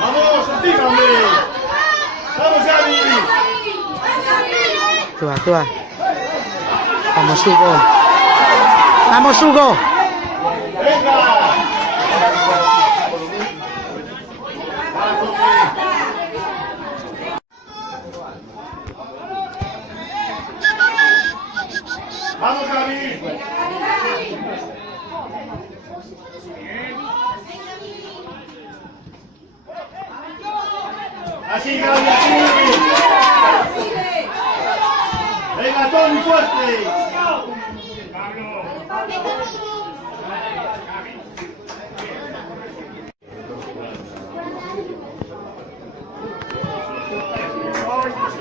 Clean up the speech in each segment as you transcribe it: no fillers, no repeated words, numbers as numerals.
Vamos, encima, hombre. Vamos, Gaby. Actúa. Vamos, Hugo. Vamos, Hugo. Venga. Vamos, Gaby. Así, Gaby, así. Venga, Tony, fuerte.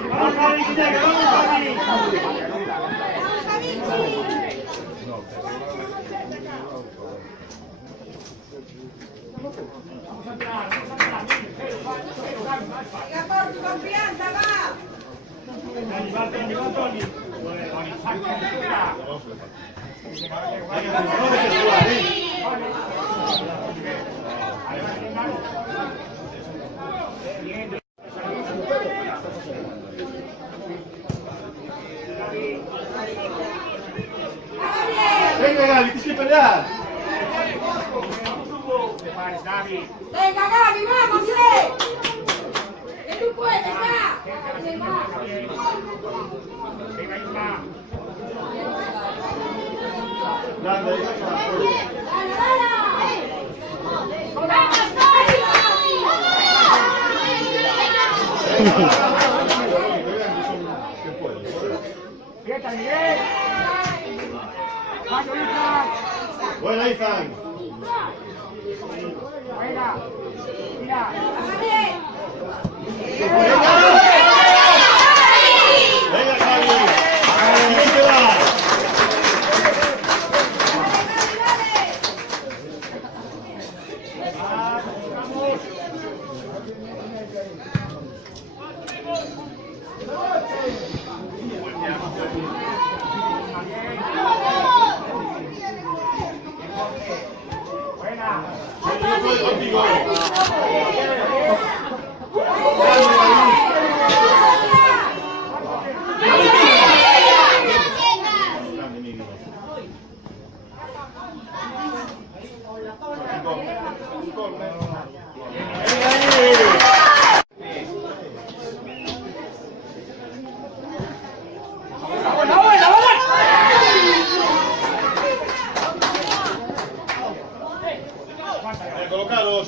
Vamos, Gaby, que llegue, vamos, Gaby. Venga, por tu confianza, va. Venga, Gaby, tienes que pelear. Venga, Gaby, vamos, que tú puedes, va. Dale, buena, Ethan. Venga, mira. Venga, Gaby. Aquí te va. Yo voy contigo. Colocados.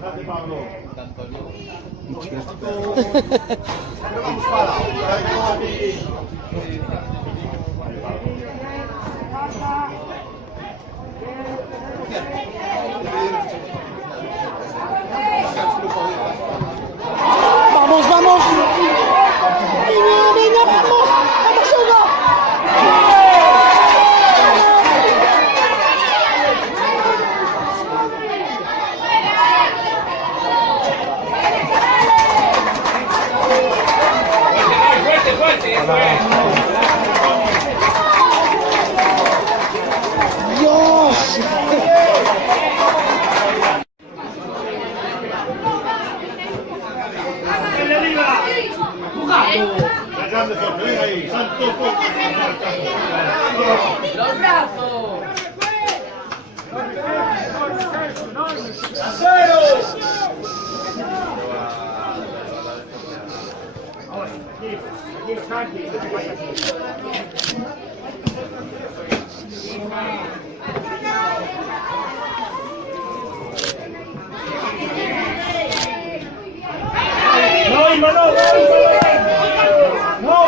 Date, Pablo. Vamos, vamos. Venga, venga, vamos. Vamos, Hugo. Dios. ¡Venga, arriba! La grande Jorge, venga ahí. Santo Los brazos. ¡No, Isma, no! ¡No!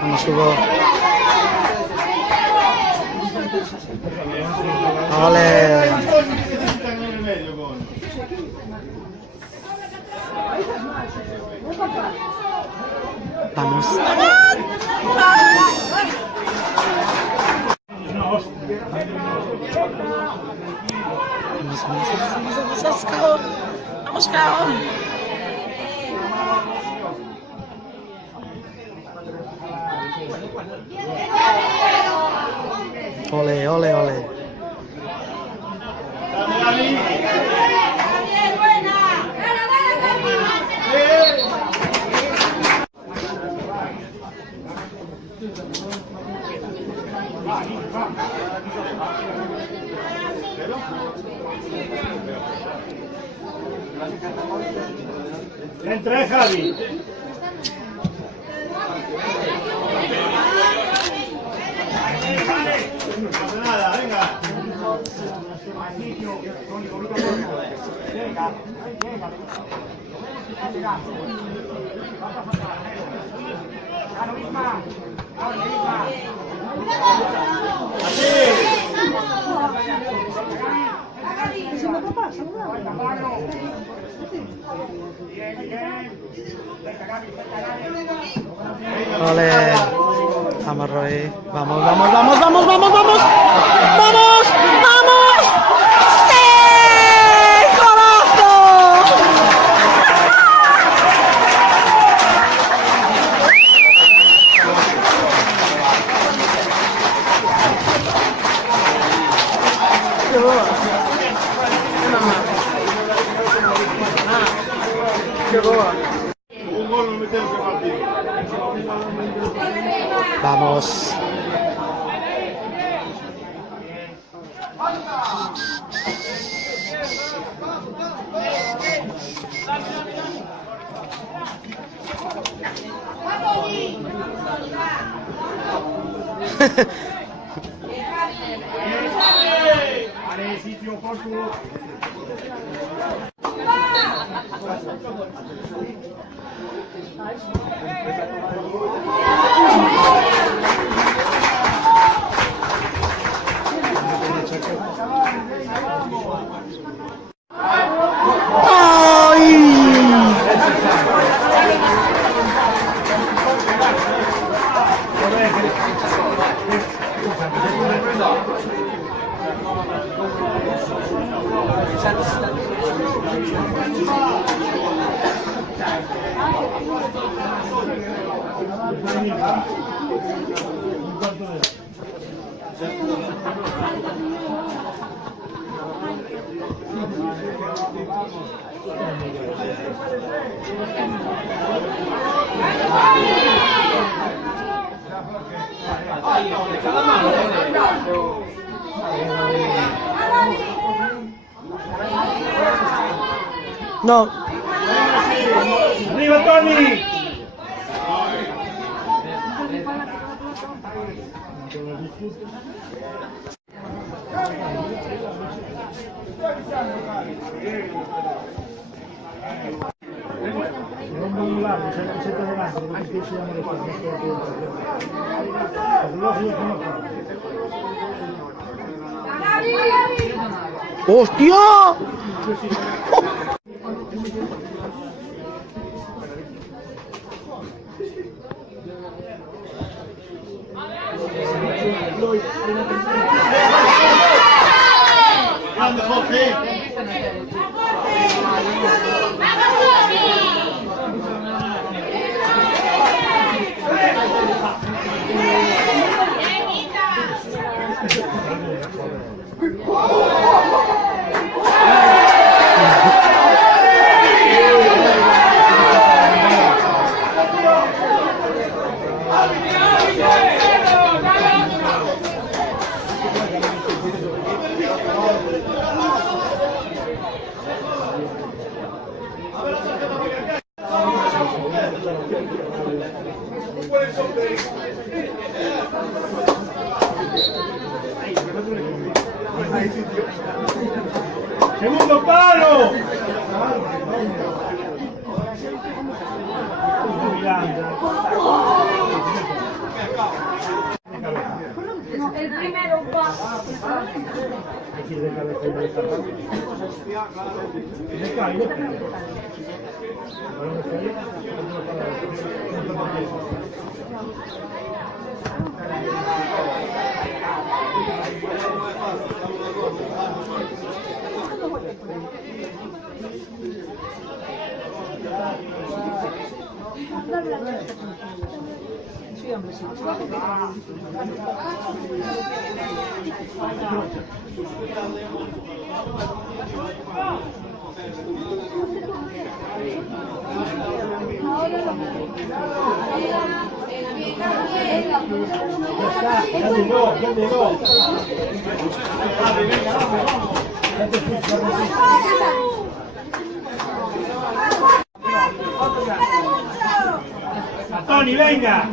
Vamos, Hugo. Ole. Vamos. Vamos, cabrón. Vamos, cabrón. Ole, ole, ole. Gabriel, buena. Dale, Gabriel. Entra, Javi. No pasa nada, venga. Ole. Vamos, Roy. Vamos, vamos, vamos, vamos, vamos, vamos. Vamos, vamos. ¡Sí! ¡Golazo! Un gol no metemos en partido. Vamos. Haré sitio por tu... Ay, No. Arriba, Tony. ¡Hostia! Grande, Jorge. Segundo palo. El primero va. Ya llegó. Venga, vamos. Tony, venga.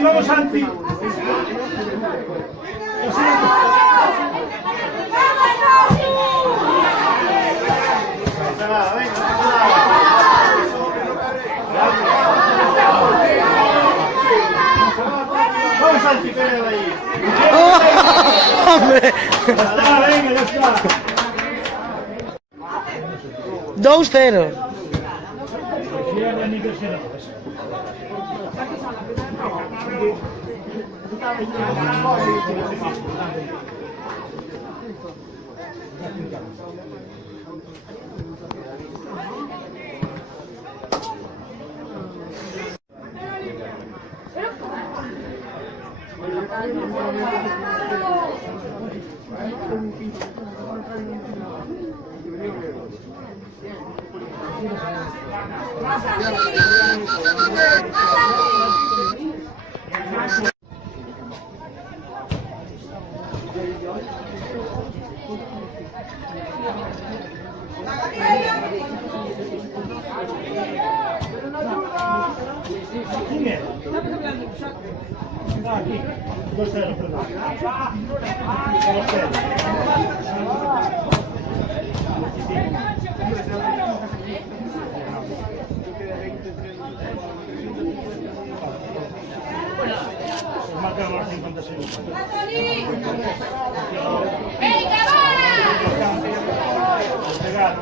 Vamos Santi. Vamos Santi, pega de ahí. ¡Hombre! Venga, ya está. 2-0. Aquí, 2-0, perdón. 2-0. acaba 50 segundos. ¡Venga, va! Pegar.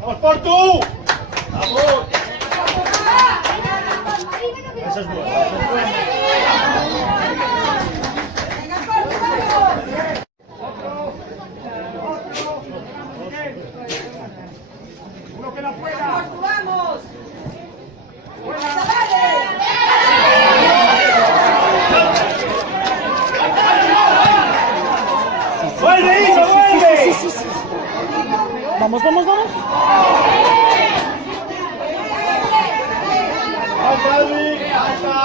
¡Vamos, Portu! ¡Vamos! Esa es buena. ¡Uno que la fuera! ¡Vamos! ¡Vuelve, Isa, vuelve! Vamos, vamos, vamos. ¡Vamos, Albi! ¡Hasta!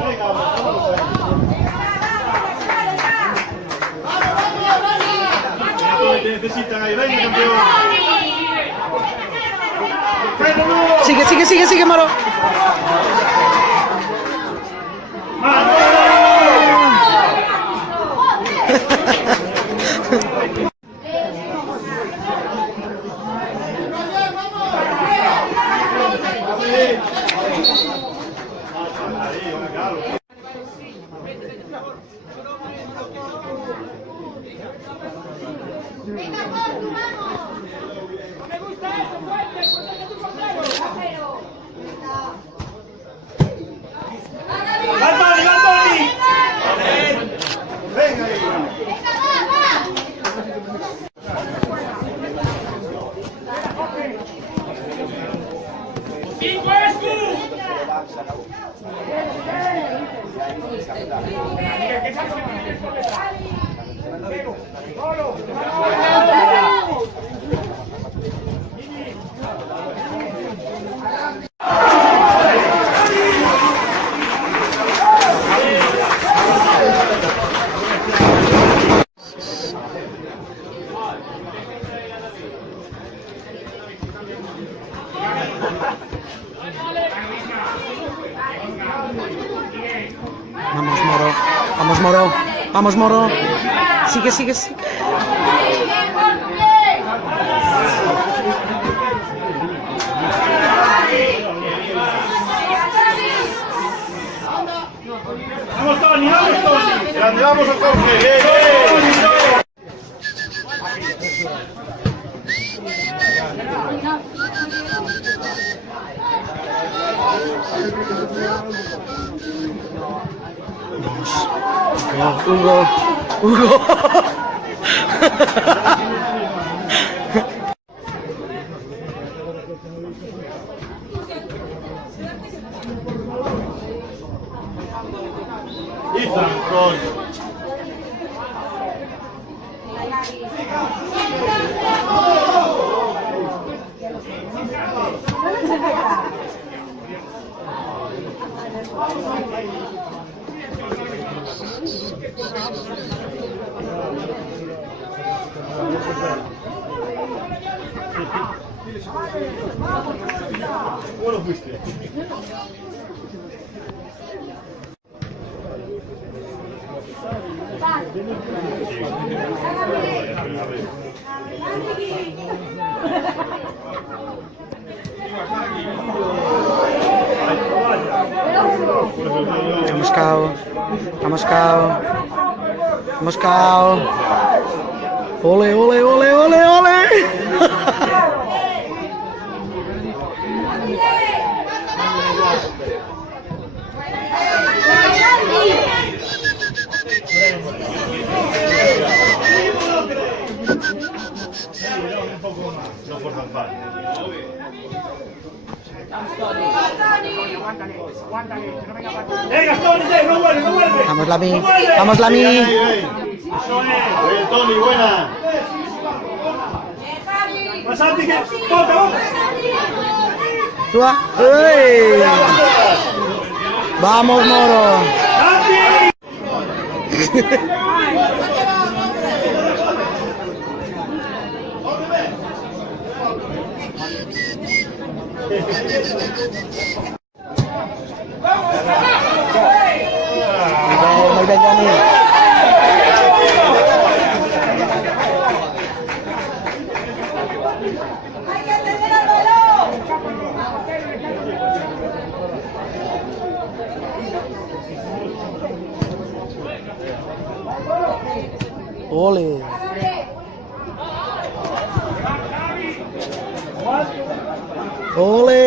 Venga, vamos. Te necesitan ahí, venga, campeón. Sigue, sigue, sigue, sigue, Maro. Venga ahí. Vamos, Moro. Vamos, Moro. Vamos, Moro. Sigue, sigue, sigue. ¡Vamos, Tony! ¡Vamos, Tony! ¡Grande, vamos a Jorge! ¡Bien! Hugo. Hugo. Ethan, coño. ¿Cómo lo fuiste? Vamos cao. Vamos cao. Vamos cao. Ole, ole, ole, ole, ole. No forzan fácil. Venga, Tony, no vuelve, no vuelve. Vamos Lami. Vamos Lami. Bien, Tony, buena. Pasante que toca. Tua. ¡Ey! Vamos Moro. Muy bien, Dani. ¡Hay que tener al balón! Ole. Ole.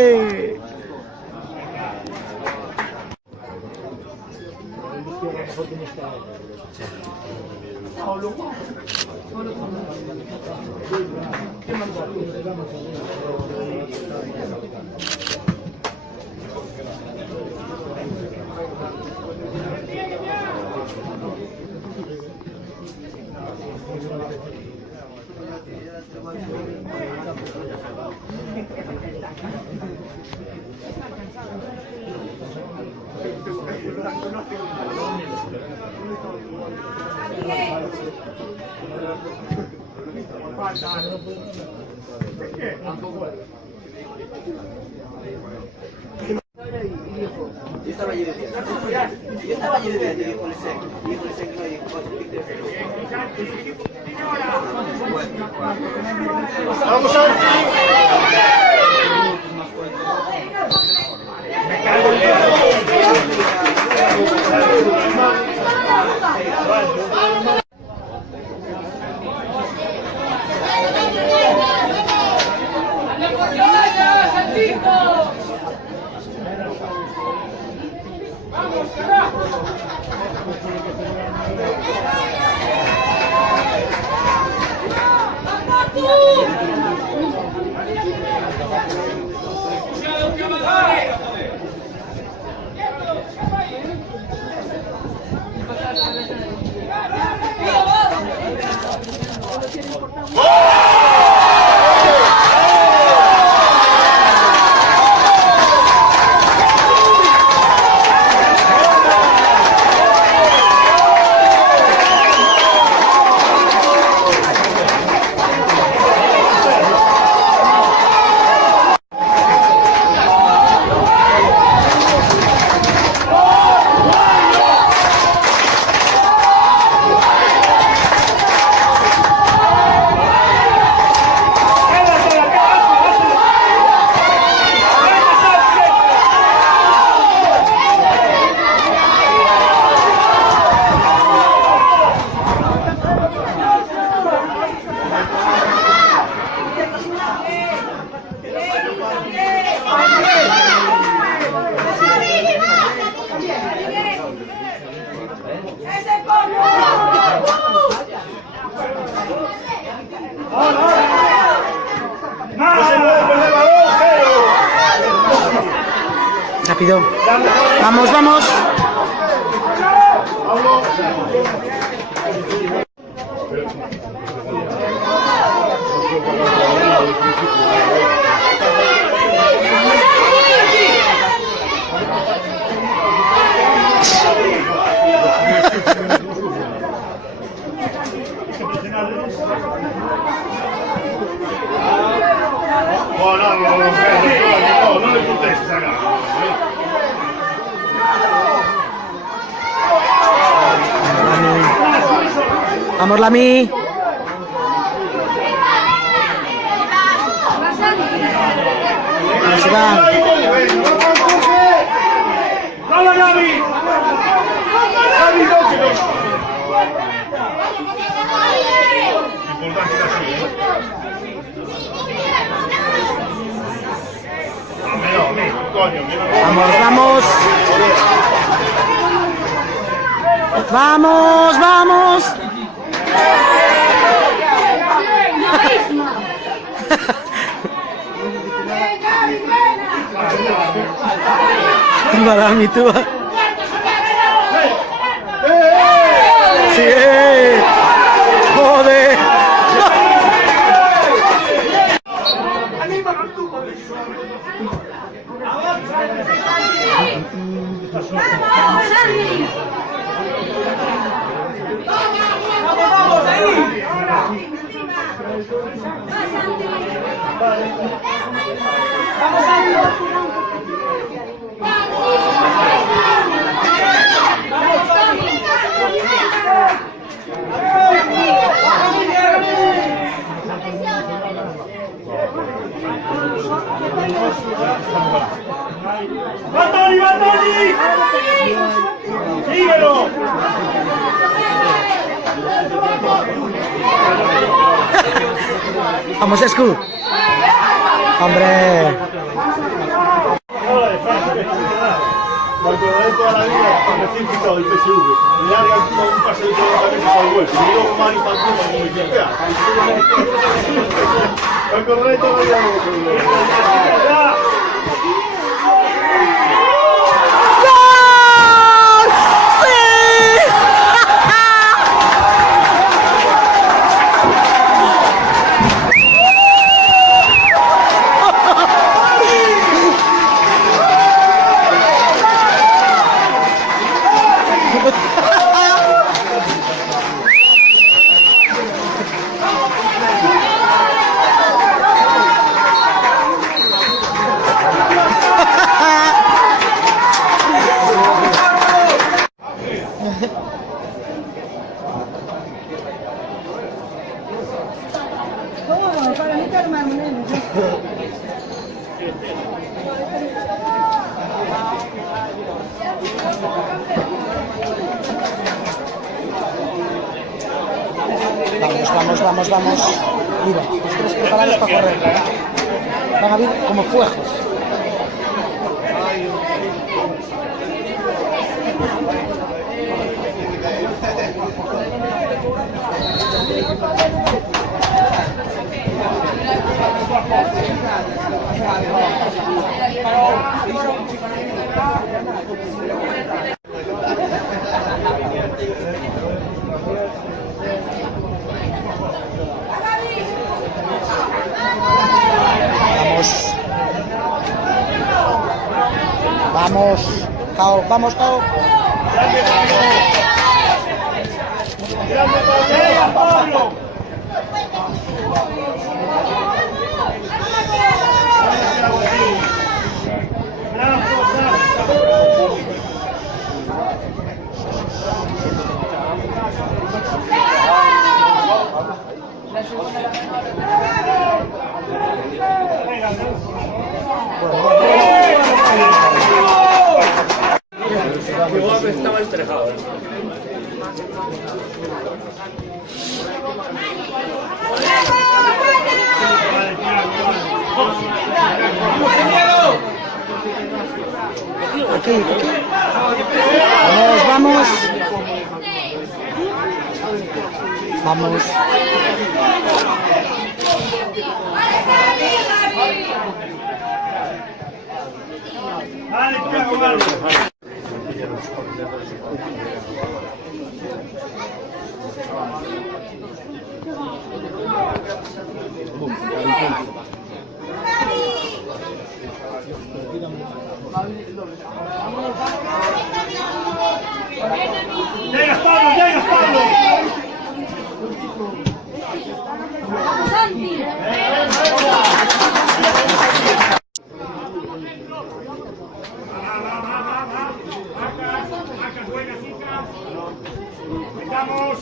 Yo estaba allí de día. Yo estaba allí de día, dijo el SEC. Dijo el SEC que no hay cuatro pites. Vamos a ver. ¡Vamos, carajo! ¡Ese coño! No se puede perder balón, pero. Rápido. Vamos, vamos. Vamos, Lami. Ahí se va. ¡Vamos, Gaby! ¡Gaby, no, que no! Importante así, ¿eh? No, coño, Vamos, vamos. Vamos, vamos. Lami, tú. Sí, joder. ¡Va Toni, va Toni! ¡Síguelo! Vamos, Escu. Hombre. Porque de toda la vida recién quitado el PSV. Le larga un paseito de la cabeza para el hueso. Y luego Mario para el culo como me queda. Me acordaré toda la vida. Vamos, vamos, vamos. Mira, los tres preparados para correr. Van a vir como fuegos. Vamos, Cao, vamos, Cao. ¡Grande Pablo! Igual que estaba entregado. Aquí, aquí. Vamos, vamos. Vamos. Vale, Thiago, vale. ¡Llegas, Pablo! ¡Llegas, Pablo! Vamos.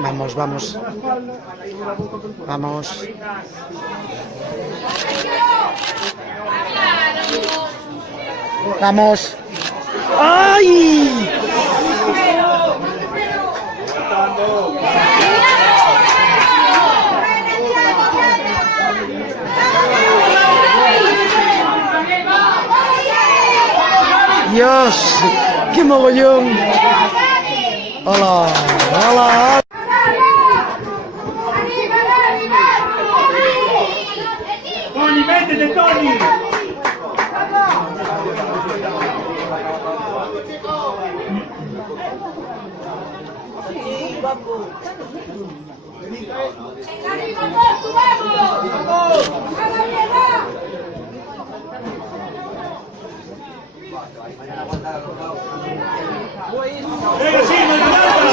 Vamos, vamos. Vamos. Vamos. ¡Ay! Dios, qué mogollón. Hola, hola. Tony, métete, Tony. ¡Arriba, vamos! ¡Vamos!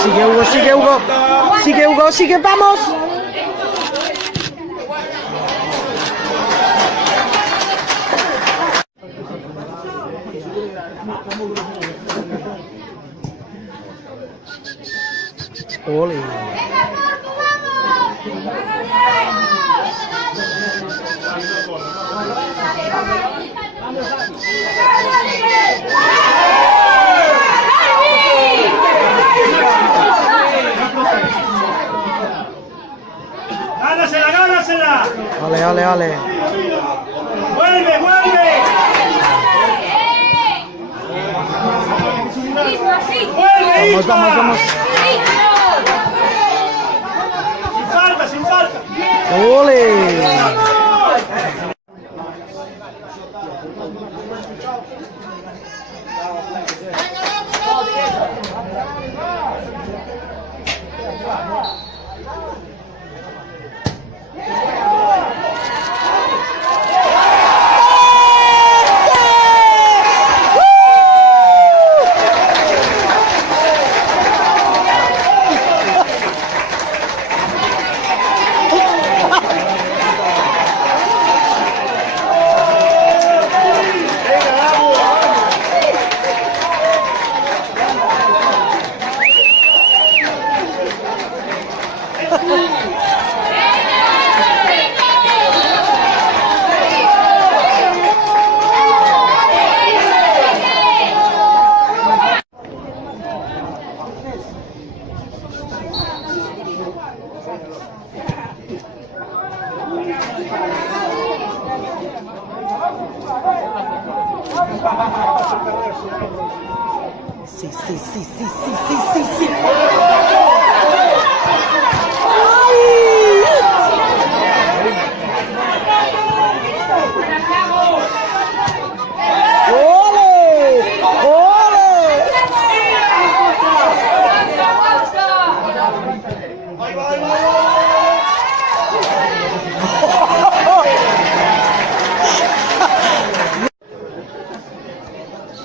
Sigue Hugo, sigue Hugo. Sigue Hugo, sigue, vamos. Ole. ¡Gánasela, gánasela! Ole, ole, ole. ¡Vuelve, vuelve! ¡Vuelve, Vamos, vamos, vamos. Sin falta, sin falta. Ole. Sí, sí, sí, sí, sí, sí, sí, sí. ¡Ole! ¡Ole!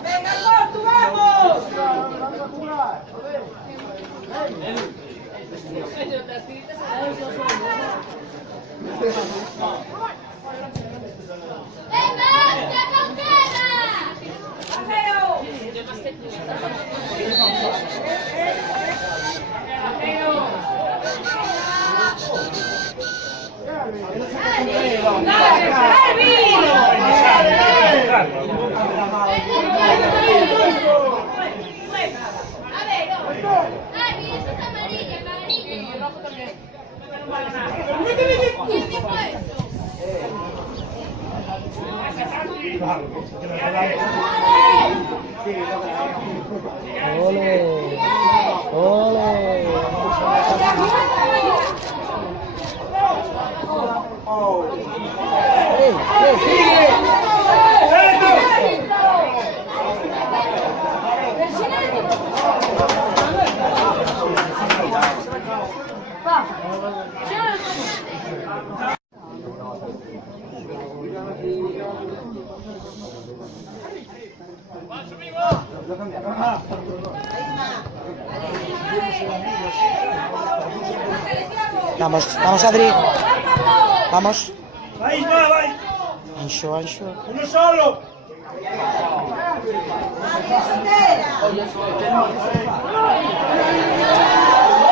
¡Venga, Portu, vamos! ¡Ole! ¡Ole! ¡Ey! ¡Ey! Vamos, vamos Adri. Vamos. Vai, vai! Ancho, ancho. Uno solo!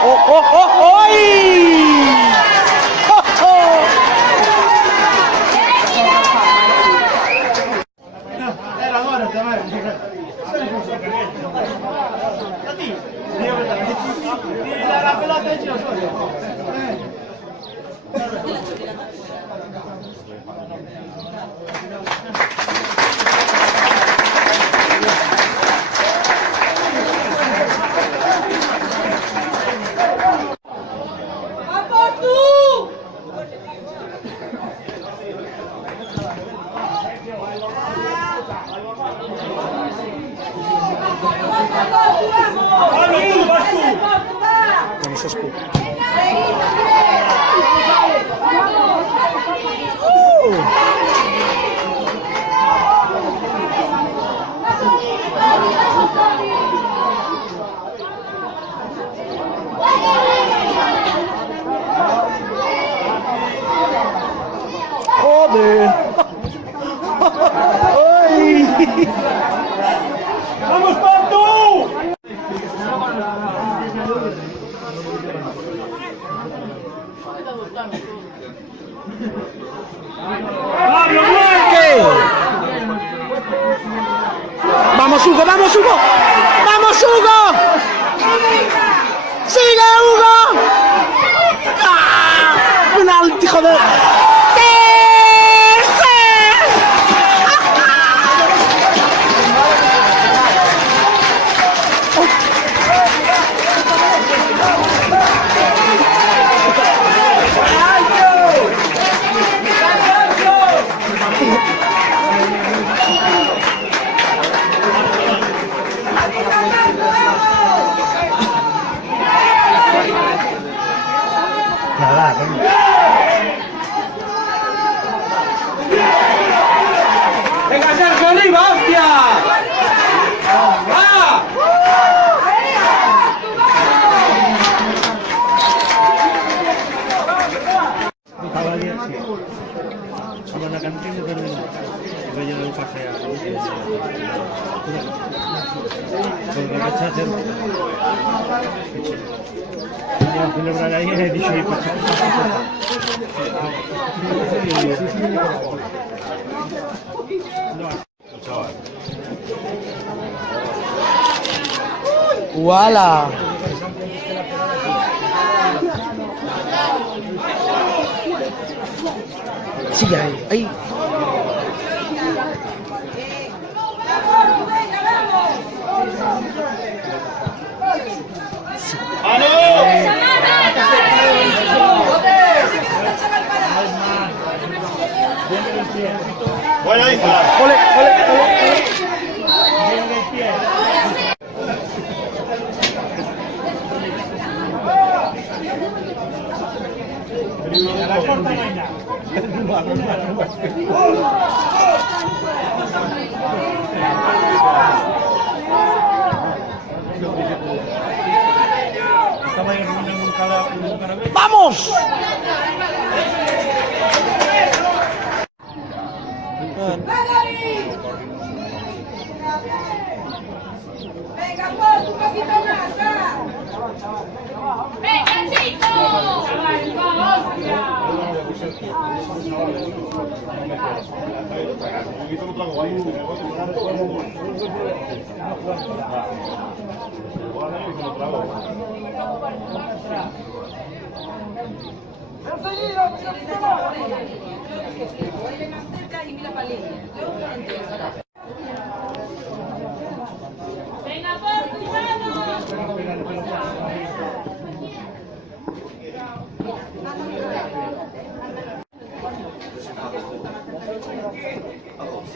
¡Oh, oh, oh! ¡Ay! ¡Oh, oh! Era agora também. La pelota è Vamos a escudo. Joder. ¡Ay! ¡Vamos, Pantu! ¿Qué? ¡Vamos, Hugo! ¡Vamos, Hugo! ¡Vamos, Hugo! ¡Sigue, Hugo! ¡Ah! ¡Penalti, joder! ¡Sí! ¡Venga, Sergio Oliva, hostia! ¡Va! Una cantina de voy a pasear. Andiamo a celebrare ahí, dice ¡Wala! Sigue ahí, ahí. Buena hija. ¡Ole, ole, ole! ¡Vamos! Venga, Portu, un poquito más, va. ¡Venga, chicos! Vuelve más cerca y mira para el línea. ¡Venga, Portu, vamos! ¡Vamos!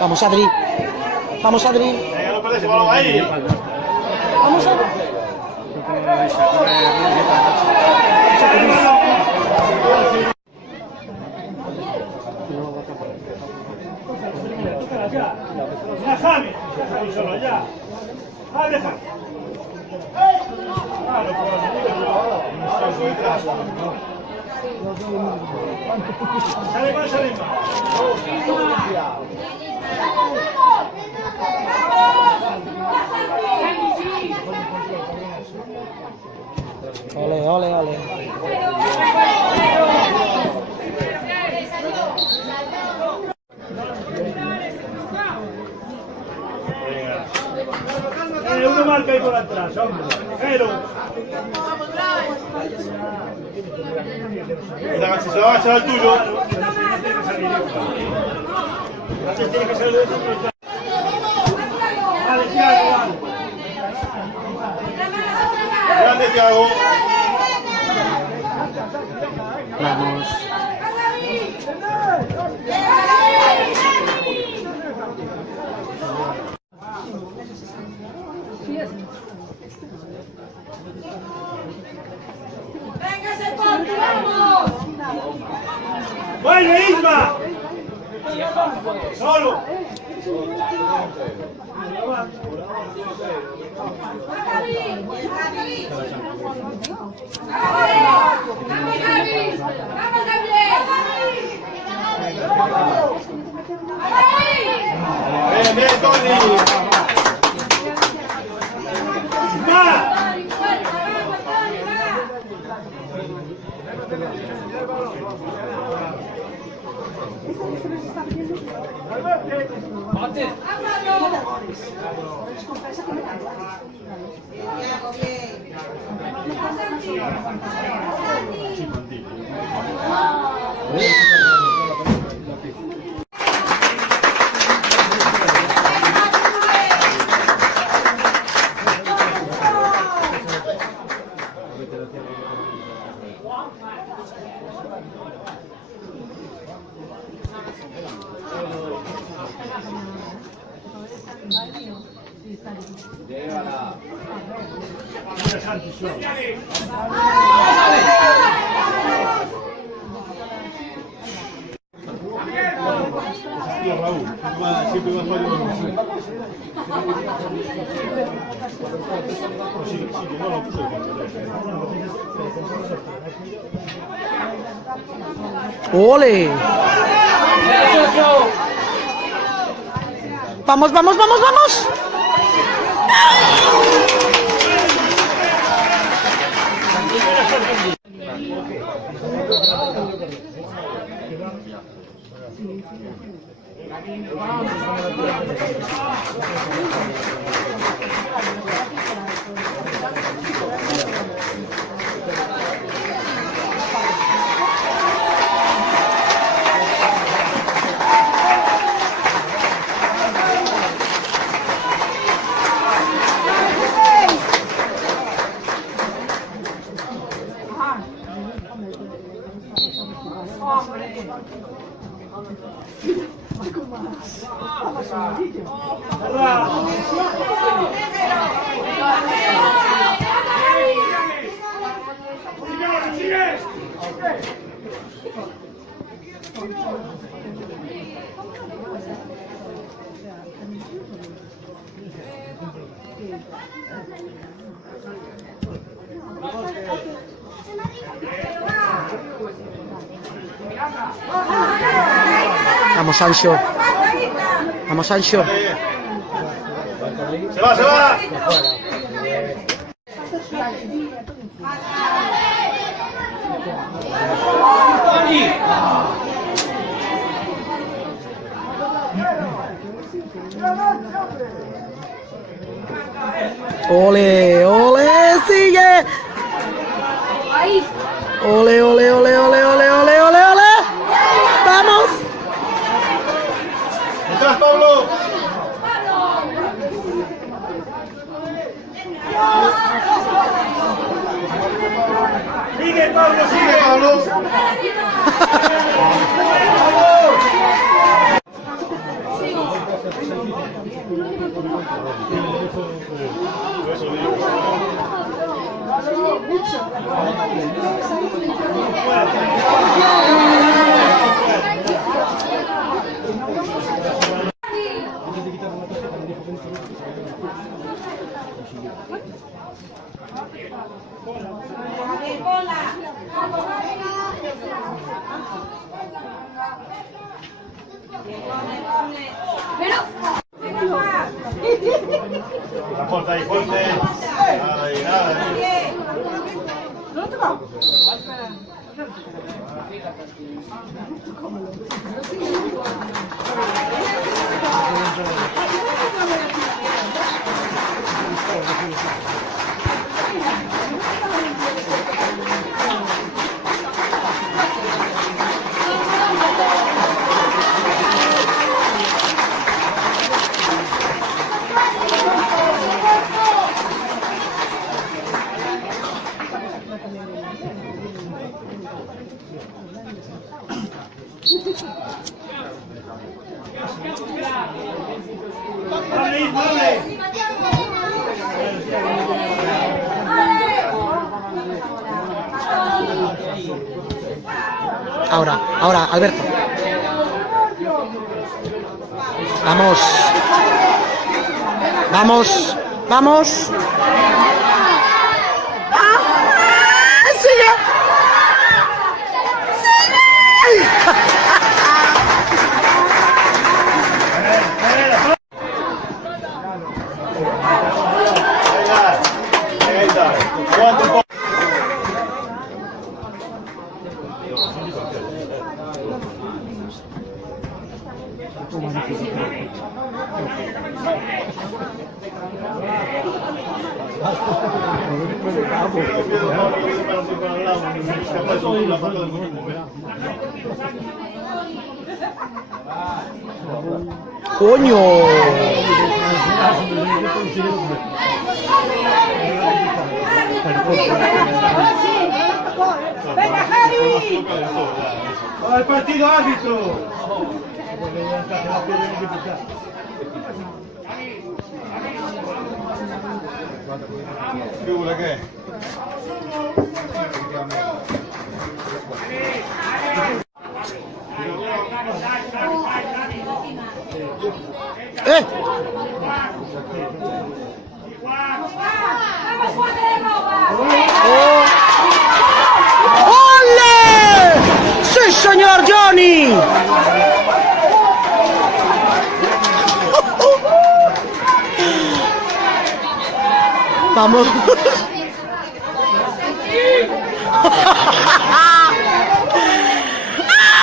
Vamos, Adri. Vamos, Adri. Venga, no parece, vamos ahí. Vamos, Adri. Ya, Javi. Solo ya. Aleja. Sale más, sale más. Ole, ole, ole. Uno marca ahí por atrás, hombre. Pero. Si se va a echar al tuyo. Antes tiene que salir de eso. Vale, Thiago, vale. Grande, Thiago. Vamos. ¡Venga ese porte, vamos! ¡Vuelve, Isma! ¡Solo! ¡Bien, bien, Tony! ¡Isma! Raúl, siempre va a fallar. Sí, no lo puse. ¡Ole! ¡Vamos, vamos, vamos, vamos! Vamos, Sancho. Vamos, Sancho. ¡Se va, se va! Ole, ole, sigue. Ole, ole, ole, ole, ole, ole, ole, ole. Vamos. ¡Detrás, Pablo! Sigue, Pablo, sigue, Pablo. La porta ahí fuerte. Ahí, nada. Ahora, Alberto. Vamos. ¡Sigue! Ahí está. Aguanta un poco. ¡Coño! ¡Venga, Javi! ¡Al partido árbitro! ¿Figura qué? ¡Vamos, Juan de Roba! ¡Ole! ¡Sí, señor Johnny! Vamos.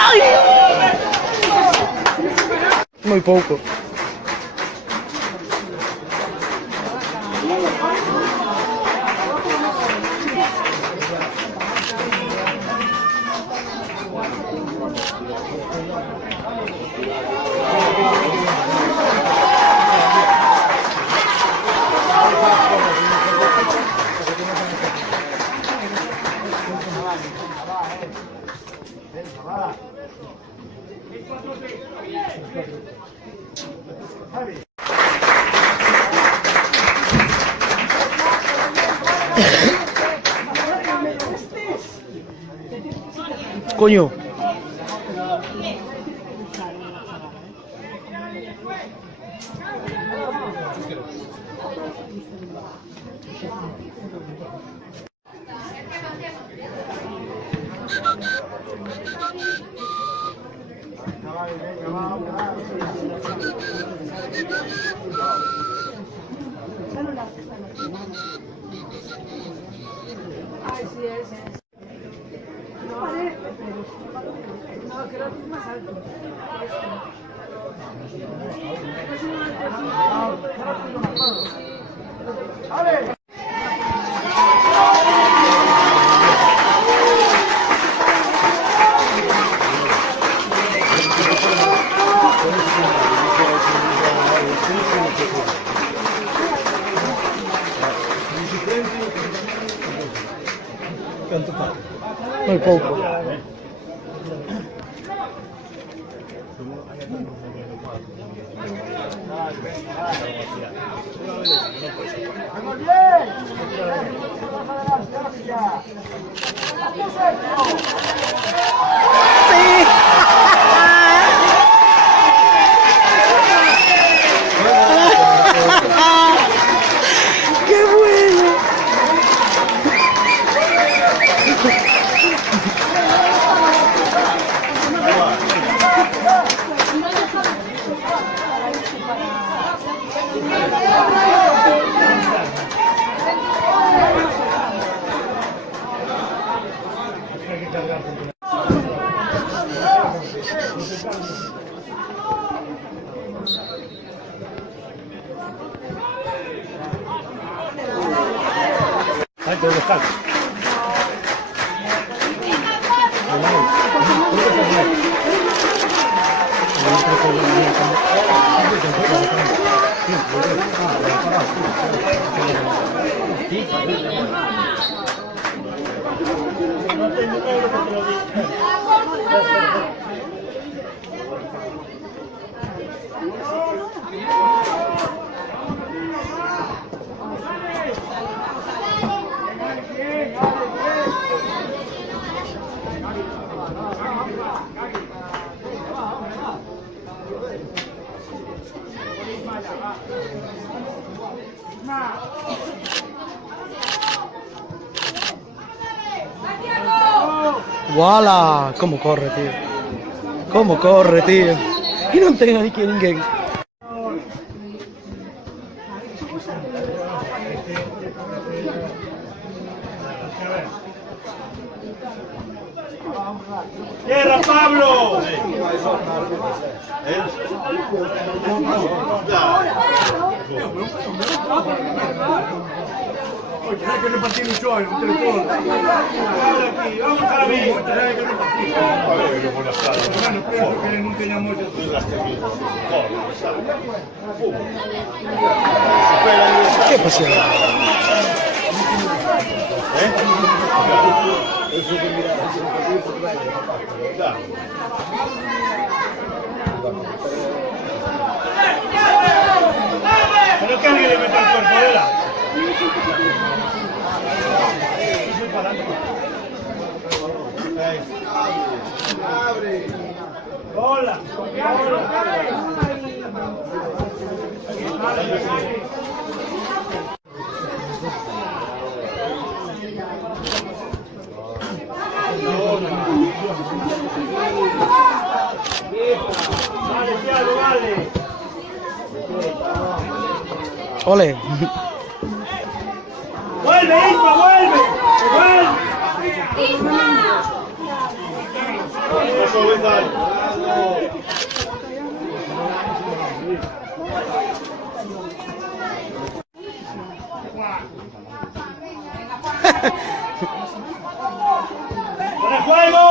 ¡Ay! Muy poco. Coño. Tanto faz. Muy poco. ¡Qué bueno! Ay, ¿dónde está? ¡Wala! ¿Cómo corre, tío? ¿Cómo corre, tío? Y no tengo ni que ninguém. ¡Tierra, Pablo! Oye, hay que repartir un show entre todos. Vamos a la vida. Hay que repartir. Bueno, creo que no teníamos ¿Qué pasó? Pero que alguien le meta el cuerpo de la. Hola. Vale, Thiago, vale. Ole. ¡Vuelve, Isma, vuelve! ¡Vuelve! Eso, ¡para juego!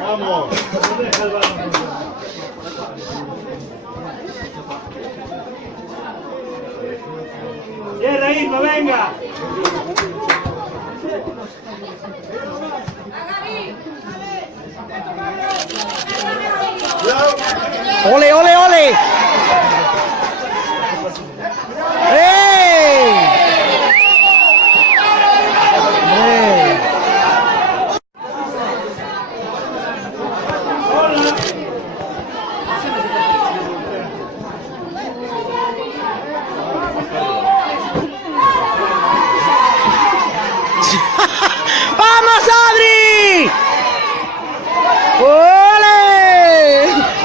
¡Vamos! ¡Tierra, Isma, venga! ¡Ole, ole, ole! ¡Ey! ¡Ey! ¡Vamos, Adri! ¡Ole!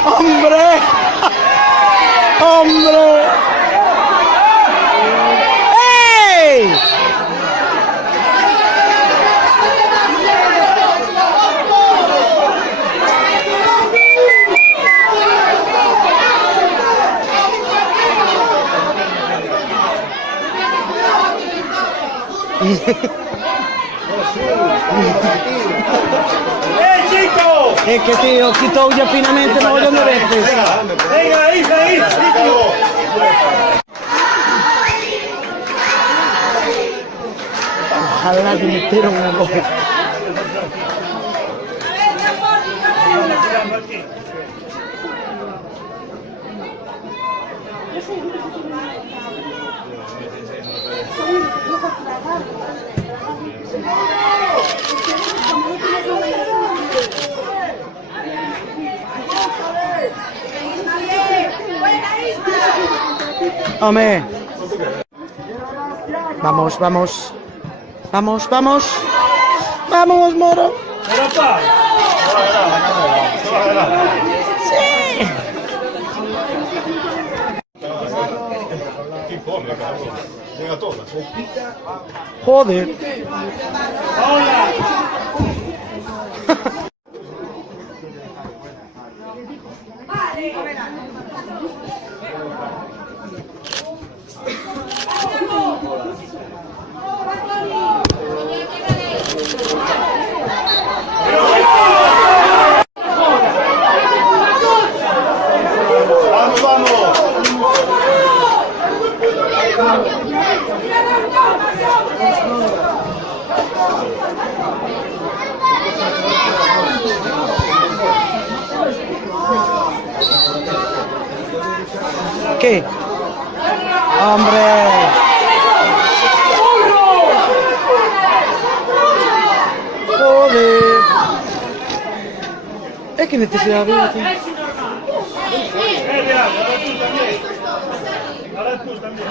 ¡Hombre! ¡Hombre! ¡Ey! ¡Chico! Es que tío, quitó ya finalmente mogollón de veces. Venga, Isa, Chico. Ojalá que metieron un gol. Hombre. Vamos, vamos. Vamos, vamos. Vamos, Moro. Sí. Joder. ¿Qué? ¡Hombre! ¡Joder! Es que necesidad de... Ahora tú también.